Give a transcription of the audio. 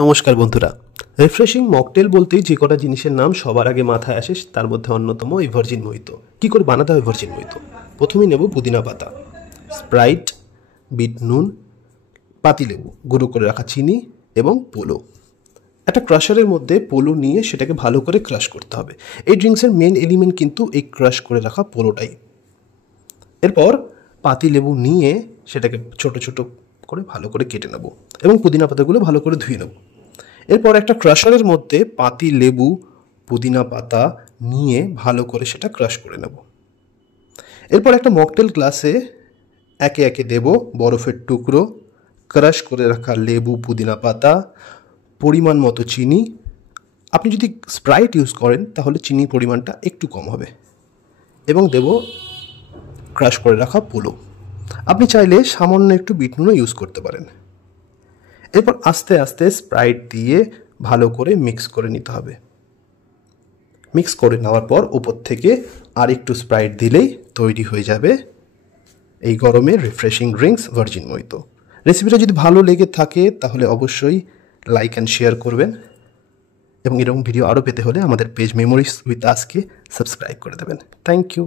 নমস্কার বন্ধুরা, refreshing mocktail বলতেই যে কটা জিনিসের নাম সবার আগে মাথায় আসে তার মধ্যে অন্যতম এই ভার্জিন মোহিতো। কী করে বানাতে হয় ভার্জিন মোহিতো? প্রথমেই নেব পুদিনা পাতা, স্প্রাইট, বিট নুন, পাতিলেবু, গুঁড়ো করে রাখা চিনি এবং পোলো। একটা ক্রাশারের মধ্যে পোলো নিয়ে সেটাকে ভালো করে ক্রাশ করতে হবে। এই ড্রিঙ্কসের মেন এলিমেন্ট কিন্তু এই ক্রাশ করে রাখা পোলোটাই। এরপর পাতিলেবু নিয়ে সেটাকে ছোট ছোট করে ভালো করে কেটে নেব এবং পুদিনা পাতাগুলো ভালো করে ধুয়ে নেব। এরপর একটা ক্রাশারের মধ্যে পাতি লেবু, পুদিনা পাতা নিয়ে ভালো করে সেটা ক্রাশ করে নেব। এরপর একটা মকটেল গ্লাসে একে একে দেব বরফের টুকরো, ক্রাশ করে রাখা লেবু, পুদিনা পাতা, পরিমাণ মতো চিনি। আপনি যদি স্প্রাইট ইউজ করেন তাহলে চিনির পরিমাণটা একটু কম হবে, এবং দেব ক্রাশ করে রাখা পোলো। আপনি চাইলে সামান্য একটু বিট নুনও ইউজ করতে পারেন। এরপর আস্তে আস্তে স্প্রাইট দিয়ে ভালো করে মিক্স করে নিতে হবে। মিক্স করে নেওয়ার পর উপর থেকে আর একটু স্প্রাইট দিলেই তৈরি হয়ে যাবে এই গরমের রিফ্রেশিং ড্রিঙ্কস ভার্জিন মোহিতো। রেসিপিটা যদি ভালো লেগে থাকে তাহলে অবশ্যই লাইক অ্যান্ড শেয়ার করবেন, এবং এরকম ভিডিও আরও পেতে হলে আমাদের পেজ মেমোরিজ উইথ আজকে সাবস্ক্রাইব করে দেবেন। Thank you.